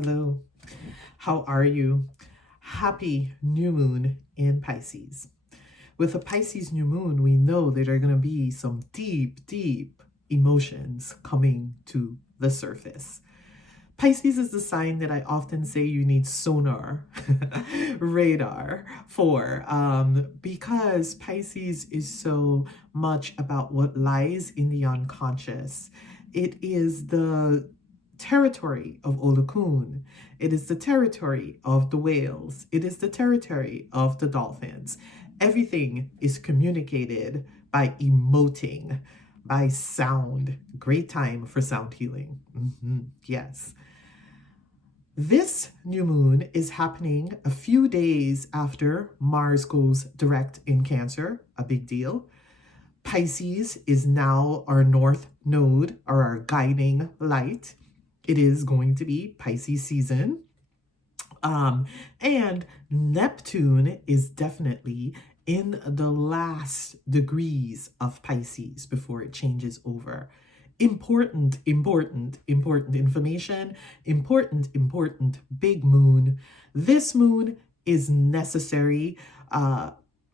Hello, how are you? Happy new moon in Pisces. With a Pisces new moon, we know that there are going to be some deep, deep emotions coming to the surface. Pisces is the sign that I often say you need sonar, radar for, because Pisces is so much about what lies in the unconscious. It is the territory of Olokun. It is the territory of the whales. It is the territory of the dolphins. Everything is communicated by emoting, by sound. Great time for sound healing. Yes. This new moon is happening a few days after Mars goes direct in Cancer, a big deal. Pisces is now our north node, or our guiding light. It is going to be Pisces season. And Neptune is definitely in the last degrees of Pisces before it changes over. Important information, important big moon. This moon is necessary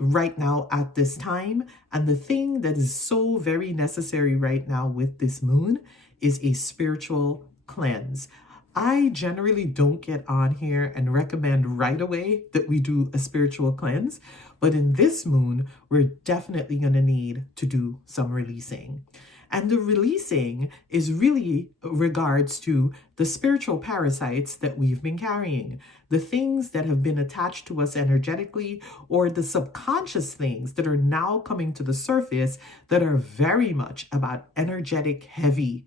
right now at this time. And the thing that is so very necessary right now with this moon is a spiritual cleanse. I generally don't get on here and recommend right away that we do a spiritual cleanse, but in this moon, we're definitely going to need to do some releasing. And the releasing is really regards to the spiritual parasites that we've been carrying, the things that have been attached to us energetically, or the subconscious things that are now coming to the surface that are very much about energetic heavy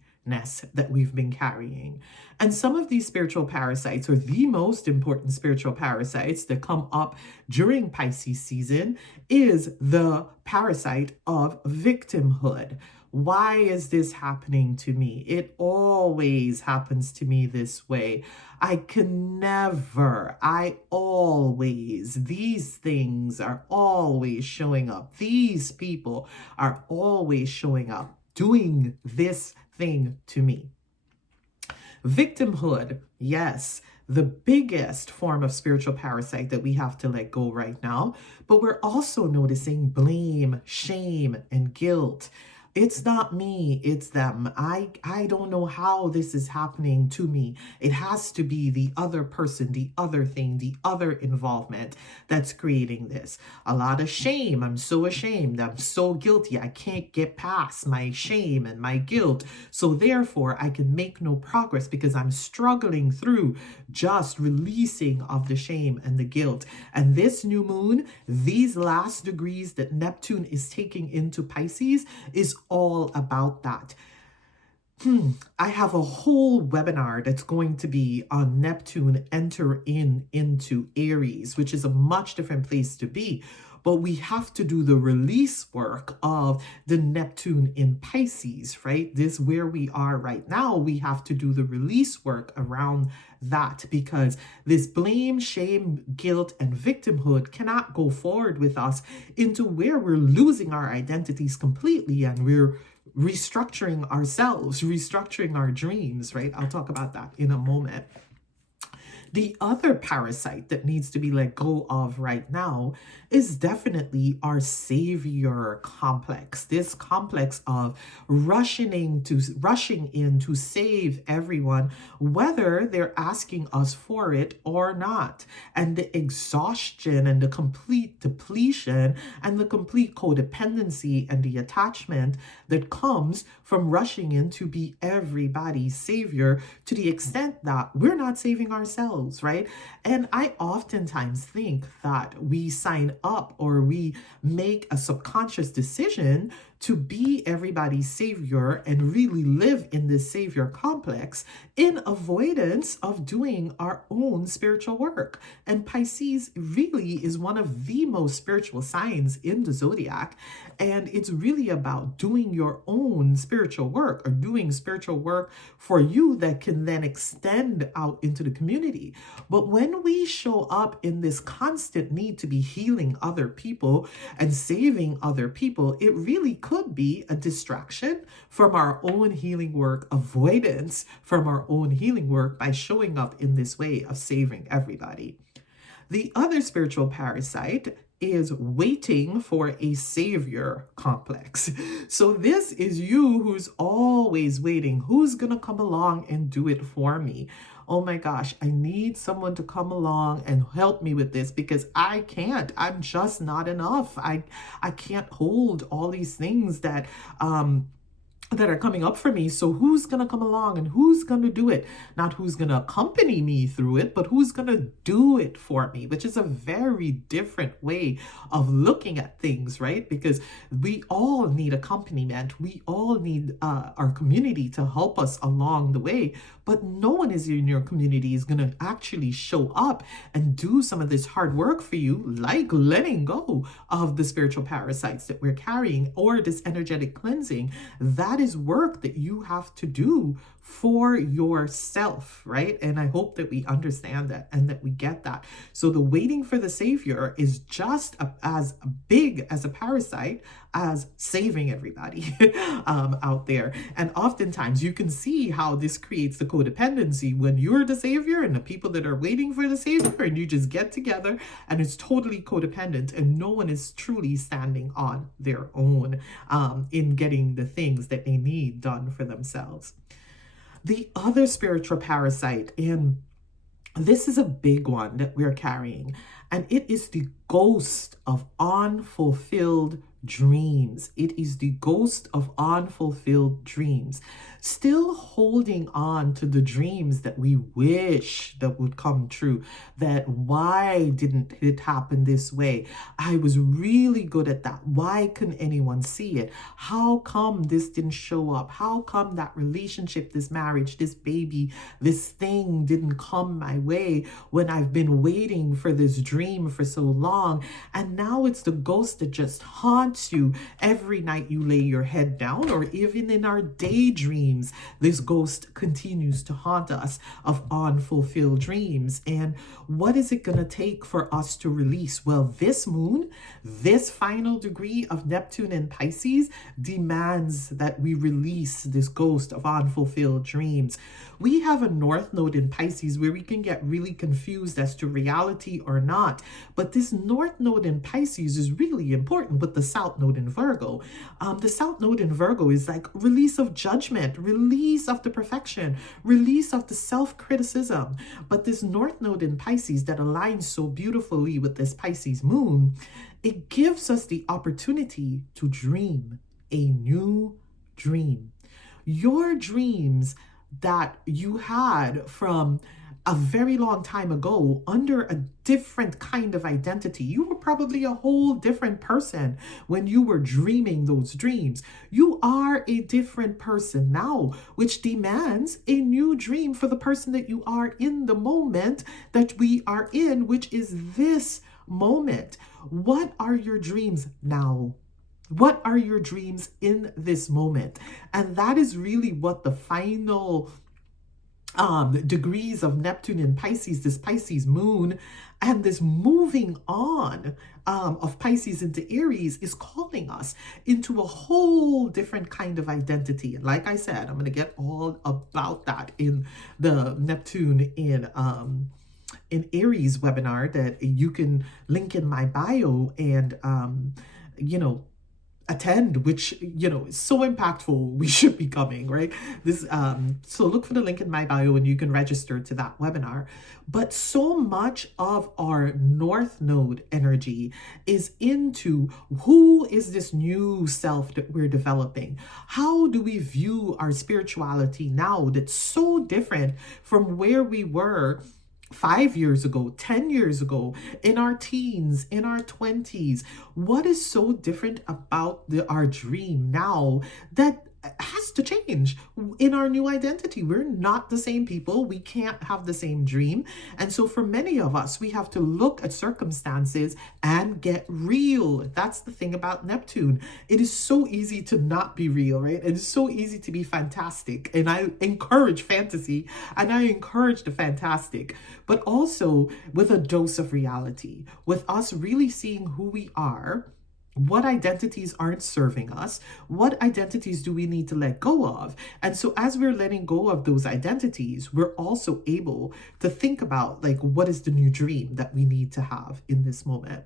that we've been carrying. And some of these spiritual parasites, or the most important spiritual parasites that come up during Pisces season, is the parasite of victimhood. Why is this happening to me? It always happens to me this way. These things are always showing up. These people are always showing up, doing this thing to me. Victimhood, yes, the biggest form of spiritual parasite that we have to let go right now, but we're also noticing blame, shame, and guilt. It's not me, it's them. I don't know how this is happening to me. It has to be the other person, the other thing, the other involvement that's creating this. A lot of shame. I'm so ashamed. I'm so guilty. I can't get past my shame and my guilt. So therefore, I can make no progress because I'm struggling through just releasing of the shame and the guilt. And this new moon, these last degrees that Neptune is taking into Pisces is all about that. I have a whole webinar that's going to be on Neptune into Aries, which is a much different place to be. But we have to do the release work of the Neptune in Pisces, right? This where we are right now. We have to do the release work around that because this blame, shame, guilt, and victimhood cannot go forward with us into where we're losing our identities completely and we're restructuring ourselves, restructuring our dreams, right? I'll talk about that in a moment. The other parasite that needs to be let go of right now is definitely our savior complex. This complex of rushing in to save everyone, whether they're asking us for it or not. And the exhaustion and the complete depletion and the complete codependency and the attachment that comes from rushing in to be everybody's savior to the extent that we're not saving ourselves, right? And I oftentimes think that we sign up or we make a subconscious decision to be everybody's savior and really live in this savior complex in avoidance of doing our own spiritual work. And Pisces really is one of the most spiritual signs in the zodiac. And it's really about doing your own spiritual work or doing spiritual work for you that can then extend out into the community. But when we show up in this constant need to be healing other people and saving other people, it really could be a distraction from our own healing work, avoidance from our own healing work by showing up in this way of saving everybody. The other spiritual parasite is waiting for a savior complex. So this is you who's always waiting. Who's going to come along and do it for me? Oh my gosh, I need someone to come along and help me with this because I can't. I'm just not enough. I can't hold all these things that are coming up for me. So who's going to come along and who's going to do it? Not who's going to accompany me through it, but who's going to do it for me, which is a very different way of looking at things, right? Because we all need accompaniment. We all need our community to help us along the way, but no one is in your community is going to actually show up and do some of this hard work for you, like letting go of the spiritual parasites that we're carrying or this energetic cleansing. That is work that you have to do for yourself, right? And I hope that we understand that and that we get that. So the waiting for the savior is just as big as a parasite as saving everybody out there. And oftentimes you can see how this creates the codependency when you're the savior and the people that are waiting for the savior, and you just get together and it's totally codependent and no one is truly standing on their own in getting the things that they need done for themselves. The other spiritual parasite, and this is a big one that we're carrying, and it is the ghost of unfulfilled dreams. It is the ghost of unfulfilled dreams. Still holding on to the dreams that we wish that would come true. That why didn't it happen this way? I was really good at that. Why couldn't anyone see it? How come this didn't show up? How come that relationship, this marriage, this baby, this thing didn't come my way when I've been waiting for this dream for so long? And now it's the ghost that just haunts you every night you lay your head down, or even in our daydreams. This ghost continues to haunt us of unfulfilled dreams. And what is it going to take for us to release? Well, this moon, this final degree of Neptune in Pisces, demands that we release this ghost of unfulfilled dreams. We have a North Node in Pisces where we can get really confused as to reality or not. But this North Node in Pisces is really important with the South Node in Virgo. The South Node in Virgo is like release of judgment, release of the perfection, release of the self-criticism. But this North Node in Pisces that aligns so beautifully with this Pisces moon, it gives us the opportunity to dream a new dream. Your dreams that you had from a very long time ago under a different kind of identity. You were probably a whole different person when you were dreaming those dreams. You are a different person now, which demands a new dream for the person that you are in the moment that we are in, which is this moment. What are your dreams now? What are your dreams in this moment? And that is really what the final degrees of Neptune in Pisces, this Pisces moon, and this moving on of Pisces into Aries is calling us into a whole different kind of identity. And like I said, I'm going to get all about that in the Neptune in Aries webinar that you can link in my bio and, attend, which is so impactful. We should be coming, right? This so look for the link in my bio and you can register to that webinar. But so much of our North Node energy is into who is this new self that we're developing? How do we view our spirituality now that's so different from where we were 5 years ago, 10 years ago, in our teens, in our 20s? What is so different about our dream now that has to change in our new identity? We're not the same people. We can't have the same dream. And so for many of us, we have to look at circumstances and get real. That's the thing about Neptune. It is so easy to not be real, right? It is so easy to be fantastic. And I encourage fantasy and I encourage the fantastic, but also with a dose of reality, with us really seeing who we are What identities aren't serving us? What identities do we need to let go of? And so as we're letting go of those identities, we're also able to think about, like, what is the new dream that we need to have in this moment.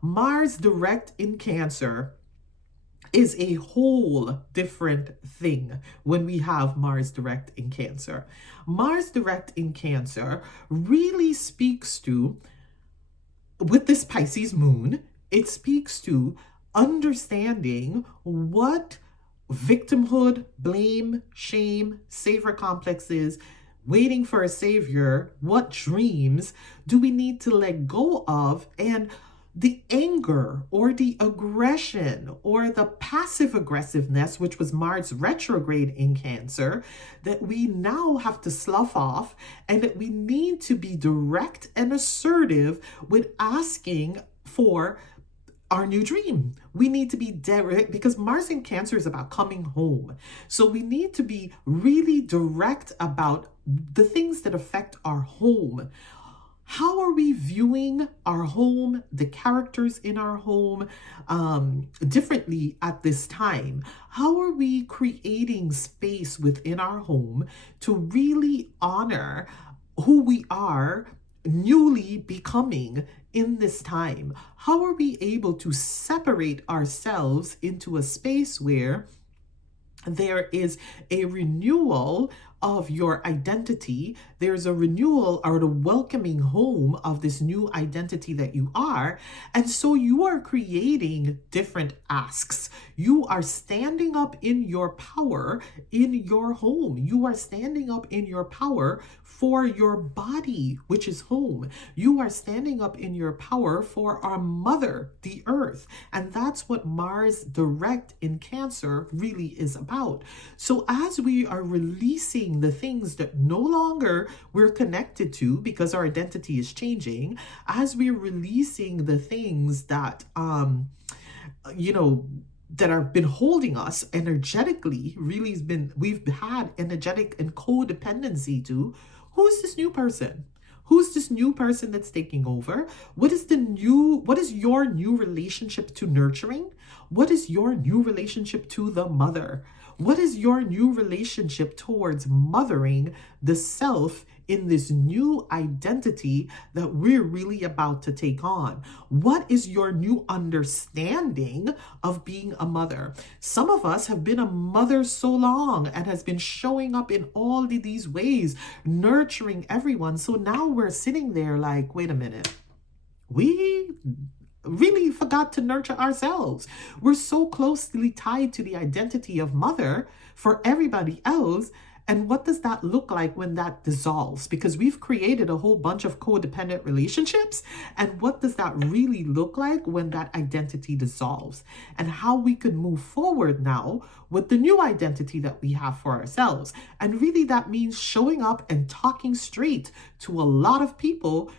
Mars direct in Cancer is a whole different thing when we have Mars direct in Cancer. Mars direct in Cancer really speaks to, with this Pisces moon, it speaks to understanding what victimhood, blame, shame, savior complexes, waiting for a savior, what dreams do we need to let go of, and the anger or the aggression or the passive aggressiveness, which was Mars retrograde in Cancer, that we now have to slough off, and that we need to be direct and assertive with asking for our new dream. We need to be direct, because Mars in Cancer is about coming home. So we need to be really direct about the things that affect our home. How are we viewing our home, the characters in our home, differently at this time? How are we creating space within our home to really honor who we are newly becoming in this time? How are we able to separate ourselves into a space where there is a renewal of your identity? There's a renewal or the welcoming home of this new identity that you are. And so you are creating different asks. You are standing up in your power in your home. You are standing up in your power for your body, which is home. You are standing up in your power for our mother, the earth. And that's what Mars direct in Cancer really is about. So as we are releasing the things that no longer we're connected to because our identity is changing, as we're releasing the things that that have been holding us energetically, really has been, we've had energetic and codependency to, who is this new person? Who's this new person that's taking over? What is your new relationship to nurturing? What is your new relationship to the mother? What is your new relationship towards mothering the self in this new identity that we're really about to take on? What is your new understanding of being a mother? Some of us have been a mother so long and has been showing up in all of these ways, nurturing everyone. So now we're sitting there like, wait a minute, we really forgot to nurture ourselves. We're so closely tied to the identity of mother for everybody else. And what does that look like when that dissolves? Because we've created a whole bunch of codependent relationships. And what does that really look like when that identity dissolves? And how we can move forward now with the new identity that we have for ourselves. And really that means showing up and talking straight to a lot of people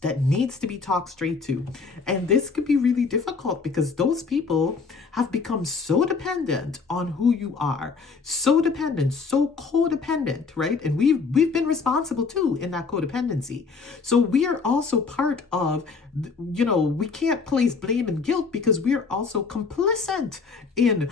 that needs to be talked straight to. And this could be really difficult because those people have become so dependent on who you are, so dependent, so codependent, right? And we've been responsible too in that codependency. So we are also part of, we can't place blame and guilt because we are also complicit in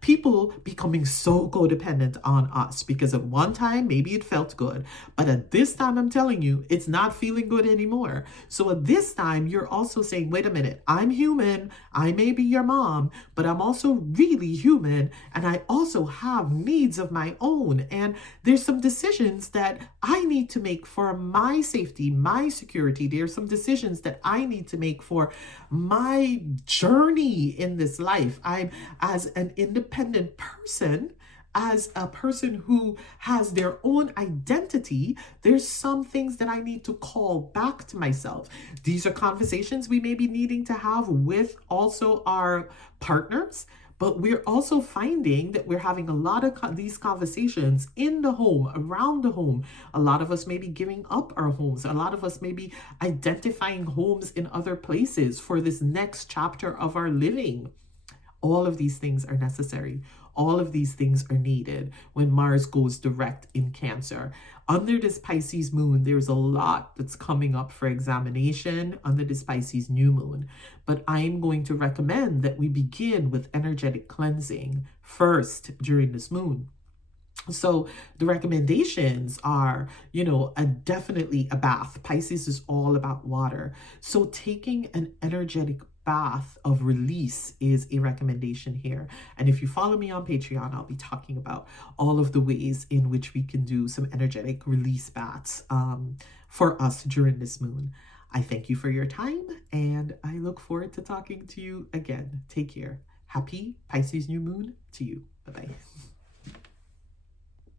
people becoming so codependent on us, because at one time maybe it felt good, but at this time I'm telling you it's not feeling good anymore. So at this time you're also saying, wait a minute, I'm human, I may be your mom, but I'm also really human, and I also have needs of my own, and there's some decisions that I need to make for my safety, my security. There's some decisions that I need to make for my journey in this life. I'm, as an independent person, as a person who has their own identity, there's some things that I need to call back to myself. These are conversations we may be needing to have with also our partners, but we're also finding that we're having a lot of these conversations in the home, around the home. A lot of us may be giving up our homes. A lot of us may be identifying homes in other places for this next chapter of our living. All of these things are necessary. All of these things are needed when Mars goes direct in Cancer. Under this Pisces moon, there's a lot that's coming up for examination under this Pisces new moon. But I'm going to recommend that we begin with energetic cleansing first during this moon. So the recommendations are, definitely a bath. Pisces is all about water. So taking an energetic bath of release is a recommendation here. And if you follow me on Patreon, I'll be talking about all of the ways in which we can do some energetic release baths for us during this moon. I thank you for your time, and I look forward to talking to you again. Take care. Happy Pisces new moon to you. Bye-bye.